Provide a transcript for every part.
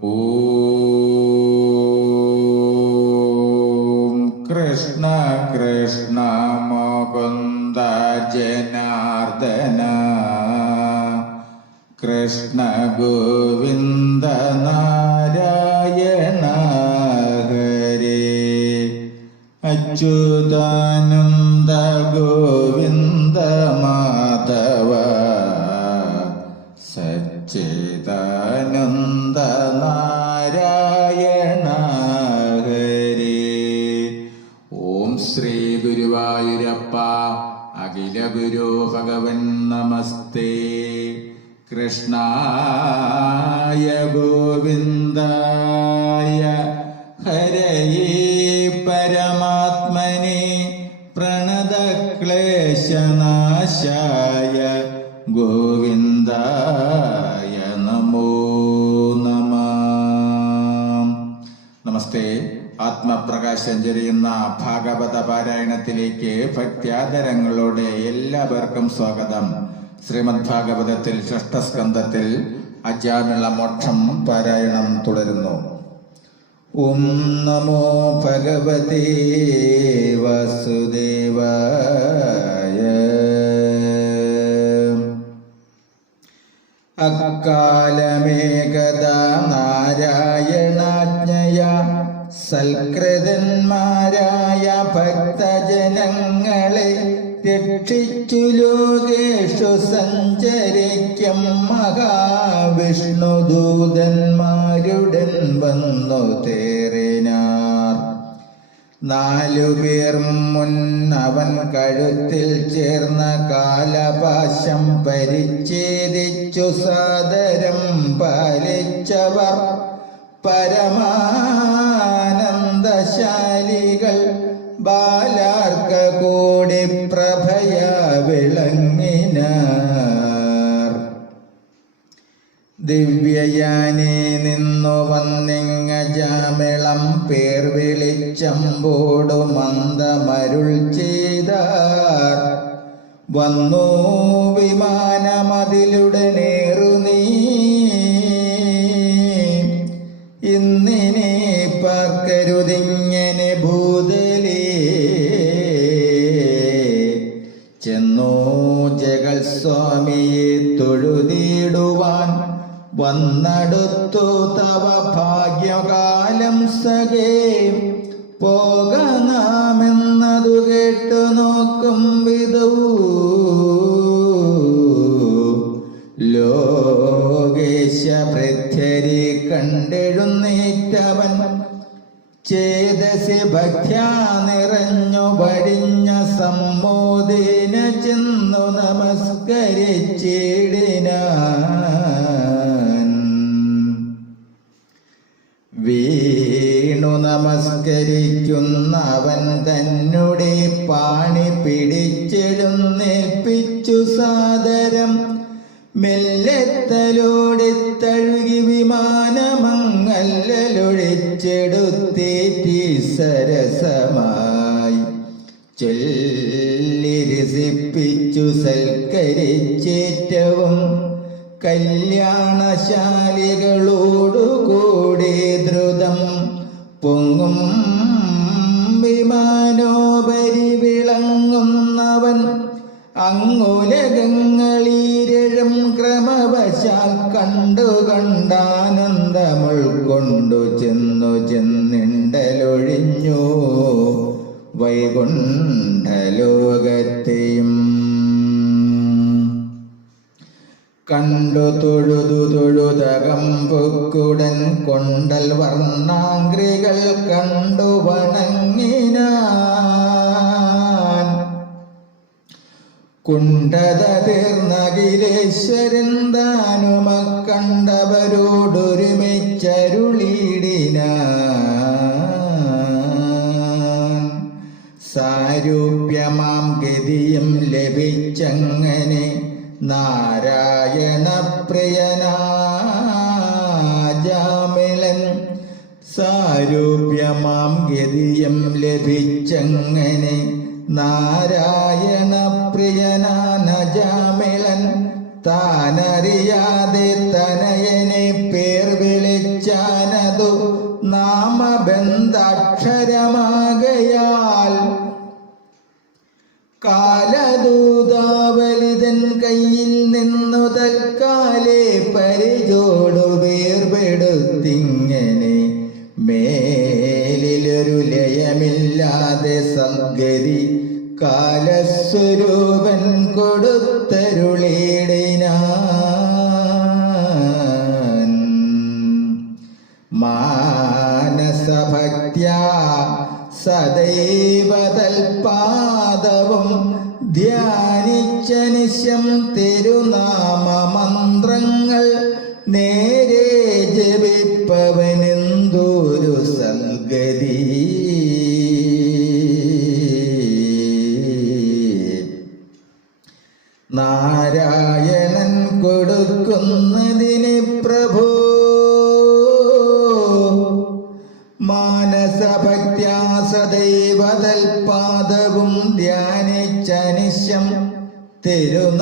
ഓം കൃഷ്ണ കൃഷ്ണ മുകുന്ദ ജനാർദ്ദന കൃഷ്ണ ഗോവിന്ദ നാരായണ ഹരേ അച്യുതാനന്ദ ഗോവിന്ദ മാധവ സച്ചിദാനന്ദ നാരായണ ഹരേ. ഓം ശ്രീ ഗുരുവായൂരപ്പ അഖില ഗുരു ഭഗവൻ നമസ്തേ. കൃഷ്ണായ ഗോവിന്ദായ ഹരയേ പരമാത്മനെ പ്രണതക്ലേശനാശായ ഗോവിന്ദായ നമോ നമഃ. നമസ്തേ. ആത്മപ്രകാശം ചെറിയുന്ന ഭാഗവത പാരായണത്തിലേക്ക് ഭക്ത്യാദരങ്ങളോടെ എല്ലാവർക്കും സ്വാഗതം. ശ്രീമദ് ഭാഗവതത്തിൽ ഷഷ്ഠസ്കന്ധത്തിൽ അജാമിള മോക്ഷം പാരായണം തുടരുന്നു. ഓം നമോ ഭഗവതേ വാസുദേവായ. അക്കാലമേകദാ നാരായണാജ്ഞയാ സൽകൃതന്മാരായ ഭക്തജനങ്ങളെ രക്ഷിച്ചു ലോകേഷു സഞ്ചരിക്കും മഹാവിഷ്ണുദൂതന്മാരുടൻ വന്നു തേറിനാർ. 4 പേർ മുന്നവൻ കഴുത്തിൽ ചേർന്ന കാലപാശം പരിച്ഛേദിച്ചു സാദരം പാലിച്ചവർ പരമാനന്ദശാലികൾ ബാലാർക്ക കൂടി പ്രഭയ വിളങ്ങിനാർ. ദിവ്യയാനെ നിന്നു വന്നിങ്ങജാമിളം പേർ വിളിച്ചമ്പോടു മന്ദമരുൾ ചെയ്താർ. വന്നു വിമാനമതിലുടനേറു നീ ഇന്നിനെ പാർക്കരുതിങ്ങനെ ഭൂതലേ. ചെന്നോ ജഗൽ സ്വാമിയെ തൊഴുതിടുവാൻ വന്നടുത്തു തവ ഭാഗ്യകാലം സഖേ. പോക നാമെന്നതു കേട്ടു നോക്കും വിധൂ ലോകേശ ഭൃത്യരെ കണ്ടെഴുന്നേറ്റവൻ ചേതസി ഭക്ത്യാ നിറഞ്ഞു വഴിഞ്ഞ സമ്മോദേന ചെന്നു നമസ്കരിച്ചിടിനാൻ. വീണു നമസ്കരിക്കുന്നവൻ തന്നെ പാണി പിടിച്ചെഴുന്നേൽപ്പിച്ചു സാദരം മെല്ലെത്തലോടി തഴുകി വിമാനമങ്ങല്ലൊഴിച്ചെടുത്തേറ്റി സരസമായി ചൊല്ലിരസിപ്പിച്ചു സൽക്കരിച്ചേറ്റവും കല്യാണശാലികളോടുകൂടി ദ്രുതം പൊങ്ങും വിമാനോപരി വിളങ്ങുന്നവൻ അങ്ങുലകങ്ങളീരഴും ക്രമവശാൽ കണ്ടാനന്ദമുൾക്കൊണ്ടു ചെന്നിണ്ടലൊഴിഞ്ഞു വൈകുണ്ഠലോകത്തെയും. കണ്ടു തൊഴുതകം പൊക്കുടൻ കൊണ്ടൽ വർണ്ണാംഗ്രികൾ കണ്ടു വണങ്ങിനാൻ. കുണ്ഠത തീർന്നഖിലേശ്വരൻ താനുമക്കണ്ടവരോടൊരുമിച്ചരുളിടിനാൻ. സാരൂപ്യമാം ഗതിയും ലഭിച്ചങ്ങനെ നാരായണ പ്രിയനാജാമിളൻ. സാരൂപ്യമാം ഗതിയും ലഭിച്ചങ്ങനെ നാരായണ പ്രിയനാജാമിളൻ. താനറിയാതെ തനയനെ പേർ വിളിച്ചാൻ അക്ഷരമാകയാൽ കാലദൂതാവലിതൻ കയ്യിൽ നിന്നു തൽക്കാലേ പരിചോടു വേർപെടുത്തിങ്ങനെ മേലിലൊരു ലയമില്ലാതെ സംഗതി കാലസ്വരൂപൻ കൊടുത്തരുളിയിടിനാൻ. മാനസഭക്ത്യാ സദൈവ തൽപാദവും ധ്യാനിച്ച നിശം തിരുനാമമന്ത്രങ്ങൾ നേരെ ജപിപ്പവനെന്തോരു സൽഗതി. നാരായണൻ കൊടുക്കുന്നതിന് പ്രഭു മാനസഭക്ത്യാ സദൈവ തൽപാദവും ധ്യാനിച്ച നിശം തിരുനാമമന്ത്രങ്ങൾ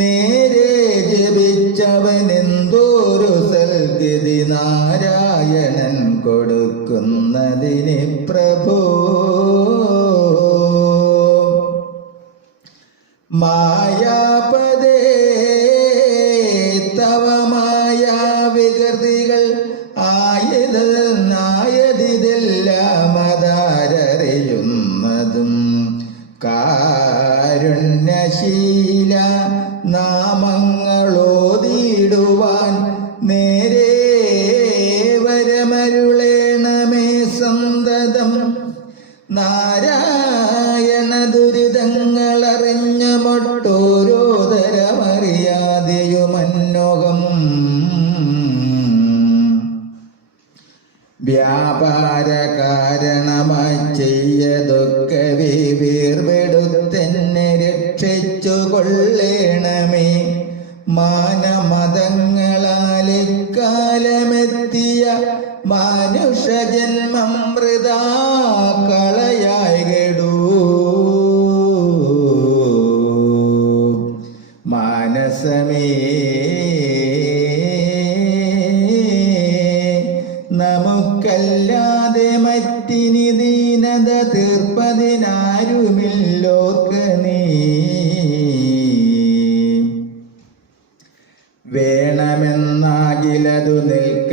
നേരെ ജപിച്ചവനെന്തോരു സൽഗതി. നാരായണൻ കൊടുക്കുന്നതിന് പ്രഭു മായാപദേ തവ മായാവികൃതികൾ ആയതിതെല്ലാം അതാരറിയുന്നതും കാരുണ്യശീല നാമങ്ങളോതിടുവാൻ നേരെ വരമരുളേണമേ സന്തതം. നാരായണ ദുരിതങ്ങളറിഞ്ഞ മൊട്ടോരോദരമറിയാതെയുമന്നോകം വ്യാപാര കാരണമായി ചെയ്യതൊക്കെ വീർവെടുത്തെന്നെ രക്ഷിച്ചു കൊള്ളേണമേ. മാനമതങ്ങളാൽ ഇക്കാലമെത്തിയ മാനുഷജന്മം വൃഥാ കളയായി കെടൂ. മാനസമേ നമുക്കല്ലാതെ മറ്റിനി ദീനത തീർപ്പതിനാരുമില്ലോർക്ക നീ. വേണമെന്നാകിലതു നിൽക്ക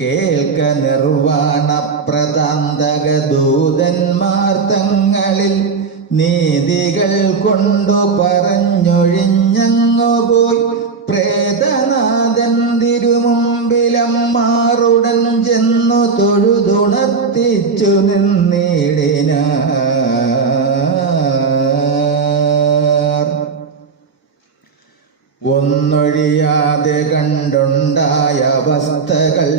കേൾക്ക നിർവാണപ്രദാന്തക ദൂതന്മാർ തങ്ങളിൽ നീതികൾ കൊണ്ടു പറഞ്ഞൊഴിഞ്ഞങ്ങു പോയി പ്രേതനാഥൻ തിരുമുമ്പിലമ്മാറുടൻ ചെന്നു തൊഴുതുണർത്തിച്ചു നിന്നിടിനാർ. ഒന്നൊഴിയാതെ കണ്ടുണ്ടായ അവസ്ഥകൾ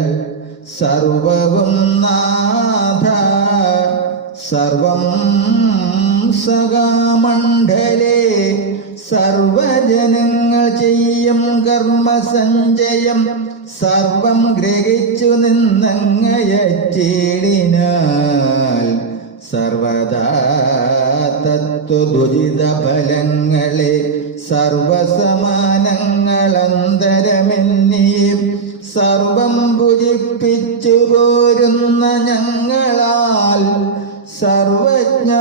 സർവവും നാഥ സർവം സഖാമണ്ഡലേ. സർവജനങ്ങൾ ചെയ്യും കർമ്മസഞ്ചയം സർവം ഗ്രഹിച്ചു നിന്നങ്ങയച്ചിടിനാൽ സർവദാ തത്വദുരിത ഫലങ്ങളെ സർവസമാനങ്ങളന്തരമെന്നിയും സർവം ഭുജിപ്പിച്ചു പോരുന്ന ഞങ്ങളാൽ സർവജ്ഞ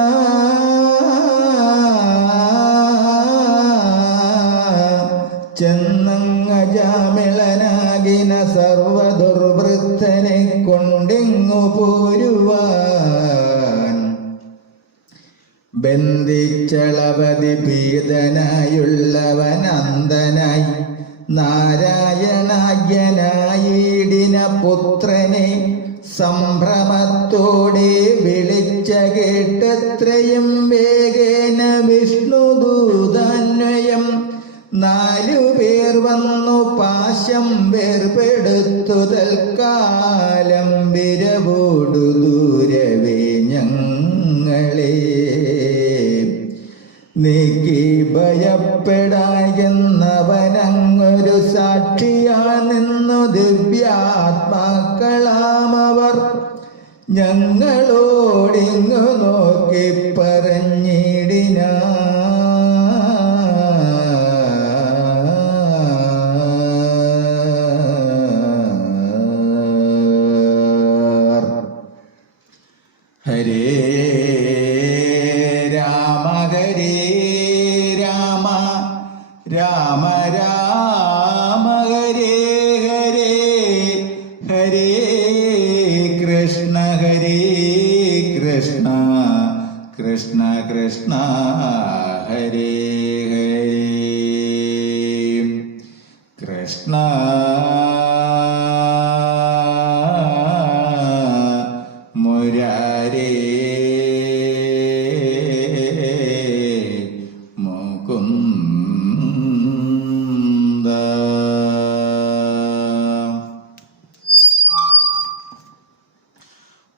ചെന്നങ്ങജാമിളനാകിന സർവദുർവൃത്തനെ കൊണ്ടിങ്ങു പോരുവാൻ. ബന്ധിച്ചളവതി ഭീതനായുള്ളവൻ അന്ധനായി നാരായണായനായിടിന പുത്രനെ സംഭ്രമത്തോടെ വിളിച്ച കേട്ടത്രയും വേഗേന വിഷ്ണുദൂതാന്വയം 4 പേർ വന്നു പാശം വേർപെടുത്തു തൽക്കാലം വിരവോടു ദൂരവേ ഞങ്ങളെ നീക്കി ഭയപ്പെടായെന്നവനങ്ങൊരു സാക്ഷിയാ നിന്നു ദിവ്യാത്മാക്കളാമവർ ഞങ്ങളോടിങ്ങു നോക്കി പറഞ്ഞിടിന. രാമ ഹരേ ഹരേ ഹരേ കൃഷ്ണ കൃഷ്ണ കൃഷ്ണ കൃഷ്ണ ഹരേ ഹരേ കൃഷ്ണ മുരാരേ മുകുന്ദ.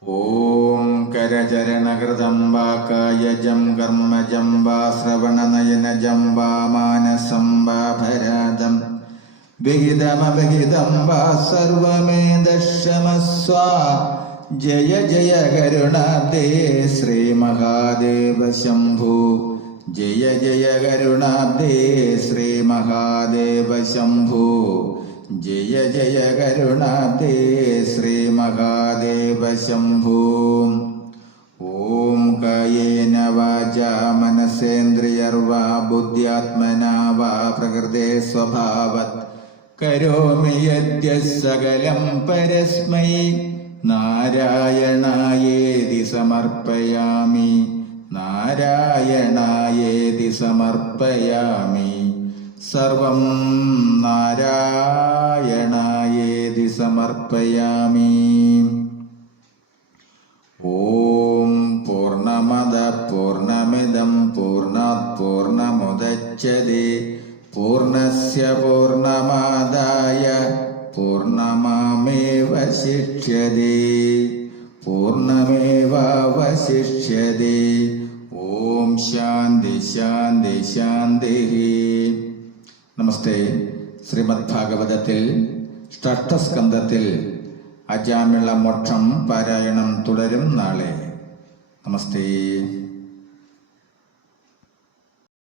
ഓം കരചരണകൃതം വാ കായജം കർമ്മജം വാ ശ്രവണനയനജം വാ മാനസം വാ ഭരാതം വിഹിതമവിഹിതം വാ സർവമേതക്ഷമസ്വ. ജയ ജയ കരുണാബ്ദേ ശ്രീ മഹാദേവ ശംഭു. ജയ ജയ കരുണാബ്ദേ ശ്രീ മഹാദേവ ശംഭു. ജയ ജയ കരുണാബ്ദേ ശ്രീ മഹാദേവ ശംഭു. ഓം കായേന വാചാ മനസേന്ദ്രിയർവാ ബുദ്ധ്യാത്മനാ വാ പ്രകൃതേ സ്വഭാവത് കരോമി യദ്യ സകലം പരസ്മൈ നാരായണായേതി സമർപ്പയാമി. നാരായണായേതി സമർപ്പയാമി. സർവം നാരായണായേതി സമർപ്പയാമി. ഓം പൂർണ്ണമദ പൂർണ്ണമിദം പൂർണ്ണാത് പൂർണ്ണമുദച്യത്തെ പൂർണ്ണസ്യ പൂർണ്ണമാദായ പൂർണ്ണമേവശിഷ്യത്തെ പൂർണ്ണമേവാവശിഷ്യത്തെ. ഓം ശാന്തി ശാന്തി ശാന്തി. നമസ്തേ. ശ്രീമദ് ഭാഗവതത്തിൽ ഷഷ്ഠസ്കന്ധത്തിൽ അജാമിള മോക്ഷം പാരായണം തുടരും നാളെ. നമസ്തേ.